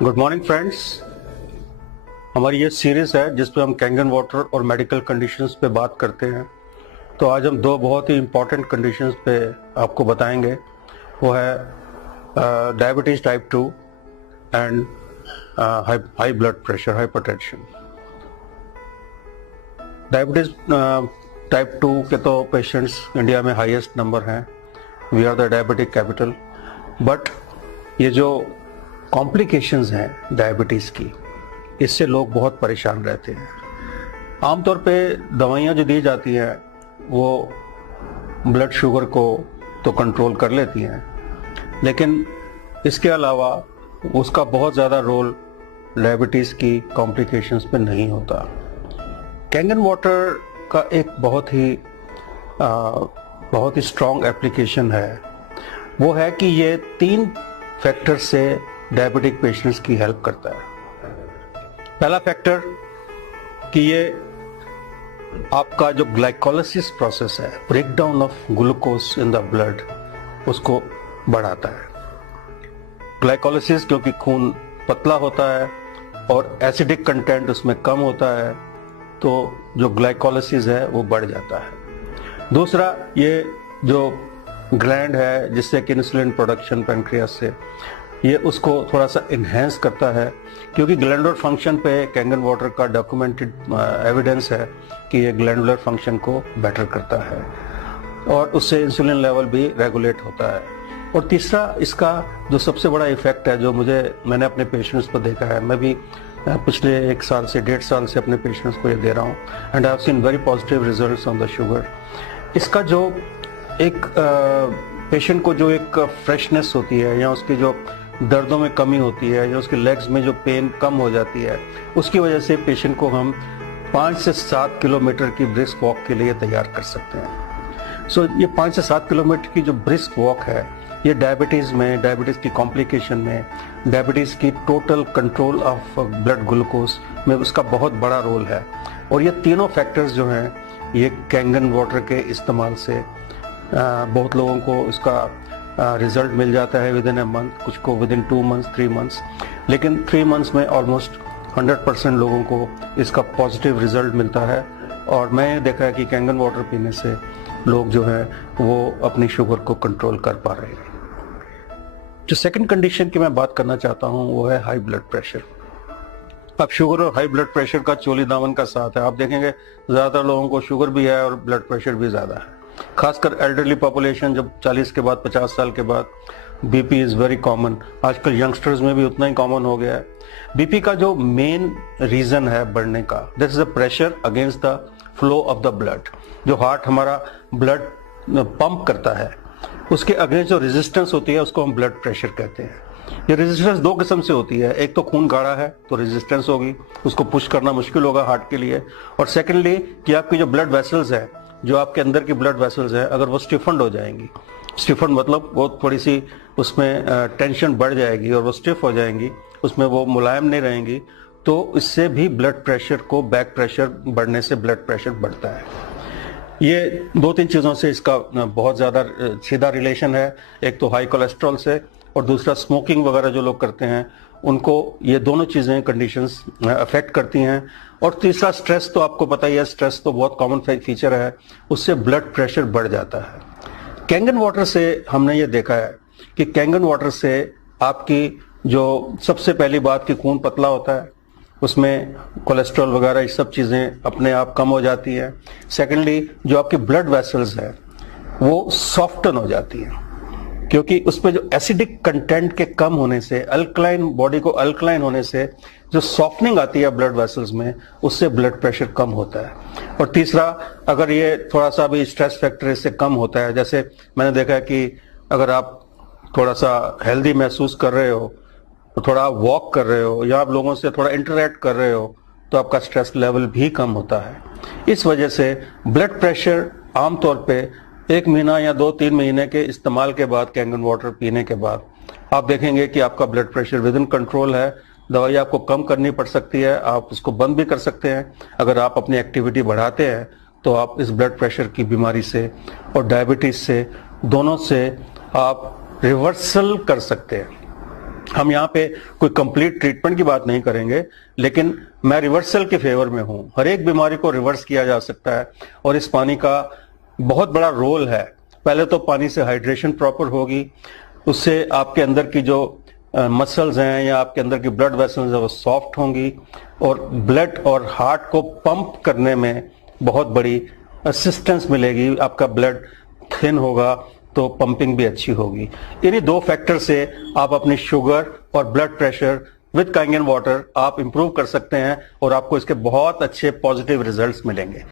Good morning friends. हमारी ये series है जिस पे हम कैंगन वाटर और मेडिकल कंडीशंस पे बात करते हैं। तो आज हम दो बहुत ही इम्पोर्टेंट कंडीशंस पे आपको बताएंगे। वो है diabetes type 2 and high blood pressure, hypertension. Diabetes type 2 के तो पेशेंट्स इंडिया में हाईएस्ट नंबर हैं। We are the diabetic capital. But ये जो कॉम्प्लिकेशंस हैं डायबिटीज़ की, इससे लोग बहुत परेशान रहते हैं। आमतौर पे दवाइयाँ जो दी जाती हैं वो ब्लड शुगर को तो कंट्रोल कर लेती हैं, लेकिन इसके अलावा उसका बहुत ज़्यादा रोल डायबिटीज़ की कॉम्प्लिकेशंस पे नहीं होता। कैंगन वाटर का एक बहुत ही स्ट्रॉन्ग एप्लीकेशन है। वो है कि ये 3 फैक्टर से डायबिटिक पेशेंट्स की हेल्प करता है। पहला फैक्टर कि ये आपका जो ग्लाइकोलाइसिस प्रोसेस है, break down of glucose in the blood, उसको बढ़ाता है। ग्लाइकोलाइसिस क्योंकि खून पतला होता है और एसिडिक कंटेंट उसमें कम होता है, तो जो ग्लाइकोलाइसिस है वो बढ़ जाता है। दूसरा, ये जो ग्लैंड है जिससे कि इंसुलिन प्रोडक्शन पैनक्रियास से, ये उसको थोड़ा सा इन्हेंस करता है, क्योंकि ग्लैंडुलर फंक्शन पे कैंगन वाटर का डॉक्यूमेंटेड एविडेंस है कि ये ग्लैंडुलर फंक्शन को बेटर करता है और उससे इंसुलिन लेवल भी रेगुलेट होता है। और तीसरा, इसका जो सबसे बड़ा इफेक्ट है, जो मैंने अपने पेशेंट्स पर देखा है, मैं भी पिछले 1 साल से 1.5 साल से अपने पेशेंट्स को ये दे रहा हूँ, and I have seen very positive results on the sugar. इसका जो एक पेशेंट को जो एक फ्रेशनेस होती है, या उसकी जो दर्दों में कमी होती है, या उसके लेग्स में जो पेन कम हो जाती है, उसकी वजह से पेशेंट को हम 5 से 7 किलोमीटर की ब्रिस्क वॉक के लिए तैयार कर सकते हैं। सो ये 5 से 7 किलोमीटर की जो ब्रिस्क वॉक है, ये डायबिटीज़ की कॉम्प्लिकेशन में, डायबिटीज़ की total control of blood glucose में उसका बहुत बड़ा रोल है। और ये तीनों फैक्टर्स जो हैं, ये कैंगन वाटर के इस्तेमाल से बहुत लोगों को इसका रिजल्ट मिल जाता है विदिन ए मंथ, कुछ को विदिन 2 मंथ्स, 3 मंथ्स, लेकिन 3 मंथ्स में ऑलमोस्ट 100% लोगों को इसका पॉजिटिव रिजल्ट मिलता है। और मैं देखा है कि कैंगन वाटर पीने से लोग जो हैं वो अपनी शुगर को कंट्रोल कर पा रहे हैं। जो सेकंड कंडीशन की मैं बात करना चाहता हूँ वो है हाई ब्लड प्रेशर। अब शुगर और हाई ब्लड प्रेशर का चोली दामन का साथ है। आप देखेंगे ज़्यादातर लोगों को शुगर भी है और ब्लड प्रेशर भी ज़्यादा है, खासकर एल्डरली पॉपुलेशन। जब 40 के बाद, 50 साल के बाद बीपी इज़ वेरी कॉमन। आजकल यंगस्टर्स में भी उतना ही कॉमन हो गया है। बीपी का जो मेन रीज़न है बढ़ने का, this is the pressure against the flow of the blood. जो हार्ट हमारा ब्लड पंप करता है, उसके अगेंस्ट जो रेजिस्टेंस होती है, उसको हम ब्लड प्रेशर कहते हैं। ये रेजिस्टेंस 2 किस्म से होती है। एक तो खून गाढ़ा है तो रेजिस्टेंस होगी, उसको पुश करना मुश्किल होगा हार्ट के लिए। और सेकेंडली कि आपकी जो ब्लड वेसल्स है, जो आपके अंदर की ब्लड वेसल्स है, अगर वो स्टिफन्ड हो जाएंगी, स्टिफन्ड मतलब वो थोड़ी सी उसमें टेंशन बढ़ जाएगी और वो स्टिफ हो जाएंगी, उसमें वो मुलायम नहीं रहेंगी, तो इससे भी ब्लड प्रेशर को, बैक प्रेशर बढ़ने से ब्लड प्रेशर बढ़ता है। ये 2-3 चीज़ों से इसका बहुत ज़्यादा सीधा रिलेशन है। एक तो हाई कोलेस्ट्रॉल से, और दूसरा स्मोकिंग वगैरह जो लोग करते हैं उनको ये दोनों चीज़ें, कंडीशंस अफेक्ट करती हैं। और तीसरा, स्ट्रेस तो आपको पता ही है, स्ट्रेस तो बहुत कॉमन फीचर है, उससे ब्लड प्रेशर बढ़ जाता है। कैंगन वाटर से हमने ये देखा है कि कैंगन वाटर से आपकी जो सबसे पहली बात कि खून पतला होता है, उसमें कोलेस्ट्रॉल वगैरह ये सब चीज़ें अपने आप कम हो जाती हैं। सेकेंडली, जो आपके ब्लड वेसल्स हैं वो सॉफ्टन हो जाती हैं, क्योंकि उस पर जो एसिडिक कंटेंट के कम होने से, अल्कलाइन, बॉडी को अल्कलाइन होने से जो सॉफ्टनिंग आती है ब्लड वेसल्स में, उससे ब्लड प्रेशर कम होता है। और तीसरा, अगर ये थोड़ा सा भी स्ट्रेस फैक्टर इससे कम होता है, जैसे मैंने देखा है कि अगर आप थोड़ा सा हेल्दी महसूस कर रहे हो, तो थोड़ा आप वॉक कर रहे हो, या आप लोगों से थोड़ा इंटरेक्ट कर रहे हो, तो आपका स्ट्रेस लेवल भी कम होता है। इस वजह से ब्लड प्रेशर आमतौर पे 1 महीना या 2-3 महीने के इस्तेमाल के बाद, कैंगन वाटर पीने के बाद, आप देखेंगे कि आपका blood pressure with in control है। दवाई आपको कम करनी पड़ सकती है, आप उसको बंद भी कर सकते हैं। अगर आप अपनी एक्टिविटी बढ़ाते हैं तो आप इस ब्लड प्रेशर की बीमारी से और डायबिटीज से, दोनों से आप रिवर्सल कर सकते हैं। हम यहाँ पे कोई कंप्लीट ट्रीटमेंट की बात नहीं करेंगे, लेकिन मैं रिवर्सल के फेवर में हूँ। हर एक बीमारी को रिवर्स किया जा सकता है और इस पानी का बहुत बड़ा रोल है। पहले तो पानी से हाइड्रेशन प्रॉपर होगी, उससे आपके अंदर की जो मसल्स हैं या आपके अंदर की ब्लड वेसल्स हैं वो सॉफ्ट होंगी और ब्लड और हार्ट को पंप करने में बहुत बड़ी असिस्टेंस मिलेगी। आपका ब्लड थिन होगा तो पंपिंग भी अच्छी होगी। इन्हीं दो फैक्टर से आप अपनी शुगर और ब्लड प्रेशर विद कांगेन वाटर आप इंप्रूव कर सकते हैं और आपको इसके बहुत अच्छे पॉजिटिव रिजल्ट्स मिलेंगे।